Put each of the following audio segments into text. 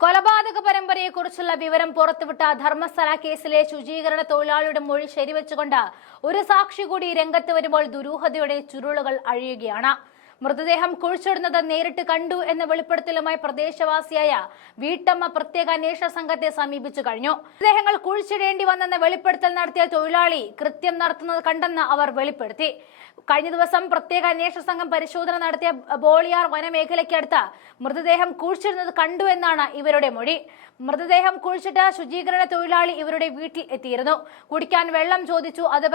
കൊലപാതക പരമ്പരയെക്കുറിച്ചുള്ള വിവരം പുറത്തുവിട്ട ധർമ്മസ്ഥല കേസിലെ ശുചീകരണ തൊഴിലാളിയുടെ മൊഴി ശരിവെച്ചുകൊണ്ട് ഒരു സാക്ഷി കൂടി രംഗത്ത് വരുമ്പോൾ ദുരൂഹതയുടെ ചുരുളുകൾ അഴിയുകയാണ്. മൃതദേഹം കുഴിച്ചിടുന്നത് നേരിട്ട് കണ്ടു എന്ന വെളിപ്പെടുത്തലുമായി പ്രദേശവാസിയായ വീട്ടമ്മ പ്രത്യേക അന്വേഷണ സംഘത്തെ സമീപിച്ചു കഴിഞ്ഞു. മൃതദേഹങ്ങൾ കുഴിച്ചിടേണ്ടി വന്നെന്ന വെളിപ്പെടുത്തൽ നടത്തിയ തൊഴിലാളി കൃത്യം നടത്തുന്നത് കണ്ടെന്ന് അവർ വെളിപ്പെടുത്തി. കഴിഞ്ഞ ദിവസം പ്രത്യേക അന്വേഷണ സംഘം പരിശോധന നടത്തിയ ബോളിയാർ വനമേഖലയ്ക്കടുത്ത് മൃതദേഹം കുഴിച്ചിടുന്നത് കണ്ടു എന്നാണ് ഇവരുടെ മൊഴി. മൃതദേഹം കുഴിച്ചിട്ട് ശുചീകരണ തൊഴിലാളി ഇവരുടെ വീട്ടിൽ എത്തിയിരുന്നു. കുടിക്കാൻ വെള്ളം ചോദിച്ചു അത്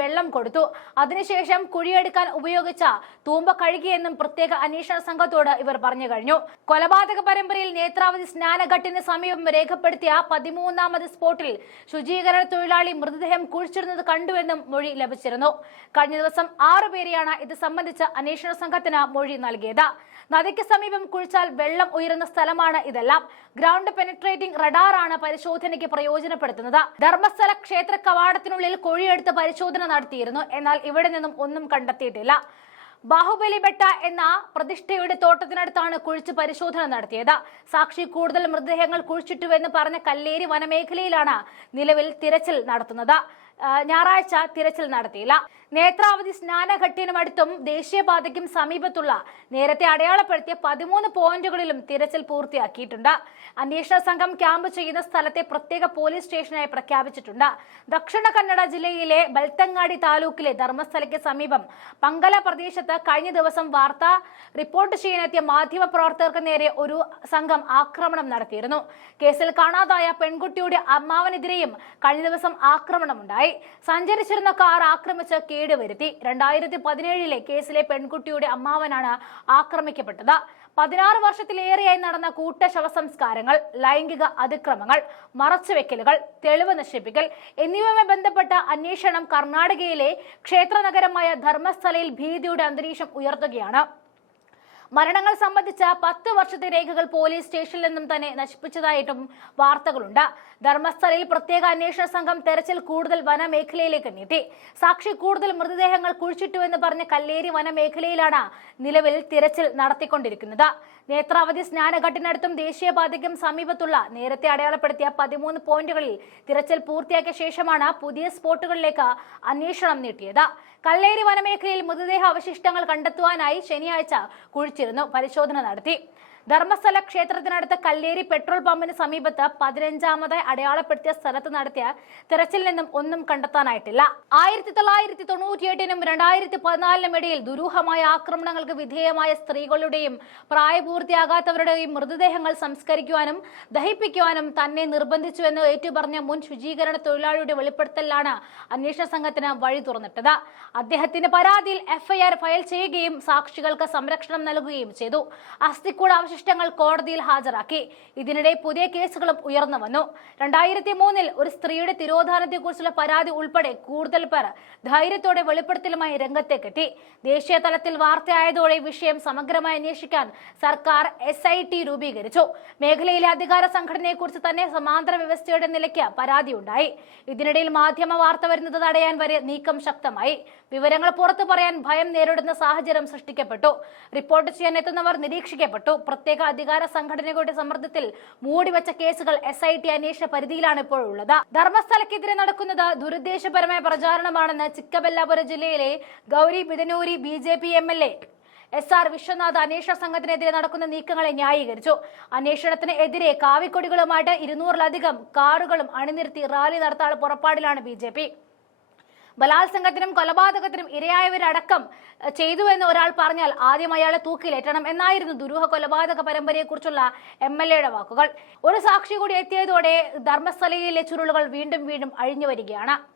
വെള്ളം കൊടുത്തു. അതിനുശേഷം കുഴിയെടുക്കാൻ ഉപയോഗിച്ച തൂമ്പ കഴുകിയെന്നും പ്രത്യേക അന്വേഷണ സംഘത്തോട് ഇവർ പറഞ്ഞു കഴിഞ്ഞു. കൊലപാതക പരമ്പരയിൽ നേത്രാവതി സ്നാനഘട്ടിന് സമീപം രേഖപ്പെടുത്തിയ പതിമൂന്നാമത് സ്പോട്ടിൽ ശുചീകരണ തൊഴിലാളി മൃതദേഹം കുഴിച്ചിടുന്നത് കണ്ടുവെന്നും മൊഴി ലഭിച്ചിരുന്നു. കഴിഞ്ഞ ദിവസം ആറുപേരെയാണ് ഇത് സംബന്ധിച്ച് അന്വേഷണ സംഘത്തിന് മൊഴി നൽകിയത്. നദിക്ക് സമീപം കുഴിച്ചാൽ വെള്ളം ഉയരുന്ന സ്ഥലമാണ് ഇതെല്ലാം. ഗ്രൗണ്ട് പെനിട്രേറ്റിംഗ് റഡാറാണ് പരിശോധനയ്ക്ക് പ്രയോജനപ്പെടുത്തുന്നത്. ധർമ്മസ്ഥല ക്ഷേത്ര കവാടത്തിനുള്ളിൽ കുഴിയെടുത്ത് പരിശോധന നടത്തിയിരുന്നു. എന്നാൽ ഇവിടെ നിന്നും ഒന്നും കണ്ടെത്തിയിട്ടില്ല. ബാഹുബലി ബെട്ട എന്ന പ്രതിഷ്ഠയുടെ തോട്ടത്തിനടുത്താണ് കുഴിച്ച് പരിശോധന നടത്തിയത്. സാക്ഷി കൂടുതൽ മൃതദേഹങ്ങൾ കുഴിച്ചിട്ടുവെന്ന് പറഞ്ഞ കല്ലേരി വനമേഖലയിലാണ് നിലവിൽ തിരച്ചിൽ നടത്തുന്നത്. ഞായറാഴ്ച തിരച്ചിൽ നടത്തിയില്ല. നേത്രാവതി സ്നാനഘട്ടിനുമടുത്തും ദേശീയപാതയ്ക്കും സമീപത്തുള്ള നേരത്തെ അടയാളപ്പെടുത്തിയ പതിമൂന്ന് പോയിന്റുകളിലും തിരച്ചിൽ പൂർത്തിയാക്കിയിട്ടുണ്ട്. അന്വേഷണ സംഘം ക്യാമ്പ് ചെയ്യുന്ന സ്ഥലത്തെ പ്രത്യേക പോലീസ് സ്റ്റേഷനായി പ്രഖ്യാപിച്ചിട്ടുണ്ട്. ദക്ഷിണ കന്നഡ ജില്ലയിലെ ബൽത്തങ്ങാടി താലൂക്കിലെ ധർമ്മസ്ഥലയ്ക്ക് സമീപം പങ്കല പ്രദേശത്ത് കഴിഞ്ഞ ദിവസം വാർത്ത റിപ്പോർട്ട് ചെയ്യാനെത്തിയ മാധ്യമ പ്രവർത്തകർക്ക് നേരെ ഒരു സംഘം ആക്രമണം നടത്തിയിരുന്നു. കേസിൽ കാണാതായ പെൺകുട്ടിയുടെ അമ്മാവനെതിരെയും കഴിഞ്ഞ ദിവസം ആക്രമണമുണ്ടായി. സഞ്ചരിച്ചിരുന്ന കാർ ആക്രമിച്ച് കേടുവരുത്തി. രണ്ടായിരത്തി പതിനേഴിലെ കേസിലെ പെൺകുട്ടിയുടെ അമ്മാവനാണ് ആക്രമിക്കപ്പെട്ടത്. പതിനാറ് വർഷത്തിലേറെയായി നടന്ന കൂട്ട ശവസംസ്കാരങ്ങൾ ലൈംഗിക അതിക്രമങ്ങൾ മറച്ചുവെക്കലുകൾ തെളിവ് നശിപ്പിക്കൽ എന്നിവയുമായി ബന്ധപ്പെട്ട അന്വേഷണം കർണാടകയിലെ ക്ഷേത്രനഗരമായ ധർമ്മസ്ഥലയിൽ ഭീതിയുടെ അന്തരീക്ഷം ഉയർത്തുകയാണ്. മരണങ്ങൾ സംബന്ധിച്ച പത്ത് വർഷത്തെ രേഖകൾ പോലീസ് സ്റ്റേഷനിൽ നിന്നും തന്നെ നശിപ്പിച്ചതായിട്ടും വാർത്തകളുണ്ട്. ധർമ്മസ്ഥലയിൽ പ്രത്യേക അന്വേഷണ സംഘം തെരച്ചിൽ കൂടുതൽ വനമേഖലയിലേക്ക് നീട്ടി. സാക്ഷി കൂടുതൽ മൃതദേഹങ്ങൾ കുഴിച്ചിട്ടു എന്ന് പറഞ്ഞ കല്ലേരി വനമേഖലയിലാണ് നിലവിൽ തിരച്ചിൽ നടത്തിക്കൊണ്ടിരിക്കുന്നത്. നേത്രാവതി സ്നാനഘട്ടിനടുത്തും ദേശീയപാതയ്ക്കും സമീപത്തുള്ള നേരത്തെ അടയാളപ്പെടുത്തിയ പതിമൂന്ന് പോയിന്റുകളിൽ തിരച്ചിൽ പൂർത്തിയാക്കിയ ശേഷമാണ് പുതിയ സ്പോട്ടുകളിലേക്ക് അന്വേഷണം നീട്ടിയത്. കല്ലേരി വനമേഖലയിൽ മൃതദേഹ അവശിഷ്ടങ്ങൾ കണ്ടെത്തുവാനായി ശനിയാഴ്ച കുഴിച്ചിരുന്നു പരിശോധന നടത്തി ധർമ്മസ്ഥല ക്ഷേത്രത്തിനടുത്ത് കല്ലേരി പെട്രോൾ പമ്പിന് സമീപത്ത് പതിനഞ്ചാമതായി അടയാളപ്പെടുത്തിയ സ്ഥലത്ത് നടത്തിയ തെരച്ചിൽ നിന്നും ഒന്നും കണ്ടെത്താനായിട്ടില്ല. ആയിരത്തി തൊള്ളായിരത്തി തൊണ്ണൂറ്റിയെട്ടിനും രണ്ടായിരത്തി പതിനാലിനും ഇടയിൽ ദുരൂഹമായ ആക്രമണങ്ങൾക്ക് വിധേയമായ സ്ത്രീകളുടെയും പ്രായപൂർത്തിയാകാത്തവരുടെയും മൃതദേഹങ്ങൾ സംസ്കരിക്കുവാനും ദഹിപ്പിക്കുവാനും തന്നെ നിർബന്ധിച്ചുവെന്ന് ഏറ്റുപറഞ്ഞ മുൻ ശുചീകരണ തൊഴിലാളിയുടെ വെളിപ്പെടുത്തലാണ് അന്വേഷണ സംഘത്തിന് വഴി തുറന്നിട്ടത്. അദ്ദേഹത്തിന്റെ പരാതിയിൽ എഫ്ഐആർ ഫയൽ ചെയ്യുകയും സാക്ഷികൾക്ക് സംരക്ഷണം നൽകുകയും ചെയ്തു. അസ്ഥിക്കൂട അവശിഷ്ടങ്ങൾ കോടതിയിൽ ഹാജരാക്കി. ഇതിനിടെ പുതിയ കേസുകളും ഉയർന്നു വന്നു. രണ്ടായിരത്തി മൂന്നിൽ ഒരു സ്ത്രീയുടെ തിരോധാനത്തെക്കുറിച്ചുള്ള പരാതി ഉൾപ്പെടെ കൂടുതൽ പേർ ധൈര്യത്തോടെ വെളിപ്പെടുത്തലുമായി രംഗത്തേക്കെത്തി. ദേശീയ തലത്തിൽ വാർത്തയായതോടെ വിഷയം സമഗ്രമായി അന്വേഷിക്കാൻ സർക്കാർ എസ് ഐ ടി രൂപീകരിച്ചു. മേഖലയിലെ അധികാര സംഘടനയെക്കുറിച്ച് തന്നെ സമാന്തര വ്യവസ്ഥയുടെ നിലയ്ക്ക് പരാതിയുണ്ടായി. ഇതിനിടയിൽ മാധ്യമ വാർത്ത വരുന്നത് തടയാൻ വരെ നീക്കം ശക്തമായി. വിവരങ്ങൾ പുറത്തു പറയാൻ ഭയം നേരിടുന്ന സാഹചര്യം സൃഷ്ടിക്കപ്പെട്ടു. റിപ്പോർട്ട് ചെയ്യാൻ എത്തുന്നവർ നിരീക്ഷിക്കപ്പെട്ടു പ്രത്യേക അധികാര സംഘടനകളുടെ സമ്മർദ്ദത്തിൽ മൂടിവെച്ച കേസുകൾ എസ് ഐ ടി അന്വേഷണ പരിധിയിലാണ് ഇപ്പോൾ ഉള്ളത്. ധർമ്മസ്ഥലക്കെതിരെ നടക്കുന്നത് ദുരുദ്ദേശപരമായ പ്രചാരണമാണെന്ന് ചിക്കബെല്ലാപുരം ജില്ലയിലെ Gauribidanur B J P M L A S R Vishwanath അന്വേഷണ സംഘത്തിനെതിരെ നടക്കുന്ന നീക്കങ്ങളെ ന്യായീകരിച്ചു. അന്വേഷണത്തിന് എതിരെ കാവിക്കൊടികളുമായിട്ട് ഇരുന്നൂറിലധികം കാറുകളും അണിനിരത്തി റാലി നടത്താനുള്ള പുറപ്പാടിലാണ് ബി ബലാത്സംഗത്തിനും കൊലപാതകത്തിനും ഇരയായവരടക്കം ചെയ്തു എന്ന് ഒരാൾ പറഞ്ഞാൽ ആദ്യം അയാളെ തൂക്കിലേറ്റണം എന്നായിരുന്നു ദുരൂഹ കൊലപാതക പരമ്പരയെക്കുറിച്ചുള്ള എം എൽ എയുടെ വാക്കുകൾ. ഒരു സാക്ഷി കൂടി എത്തിയതോടെ ധർമ്മസ്ഥലയിലെ ചുരുളുകൾ വീണ്ടും വീണ്ടും അഴിഞ്ഞു വരികയാണ്.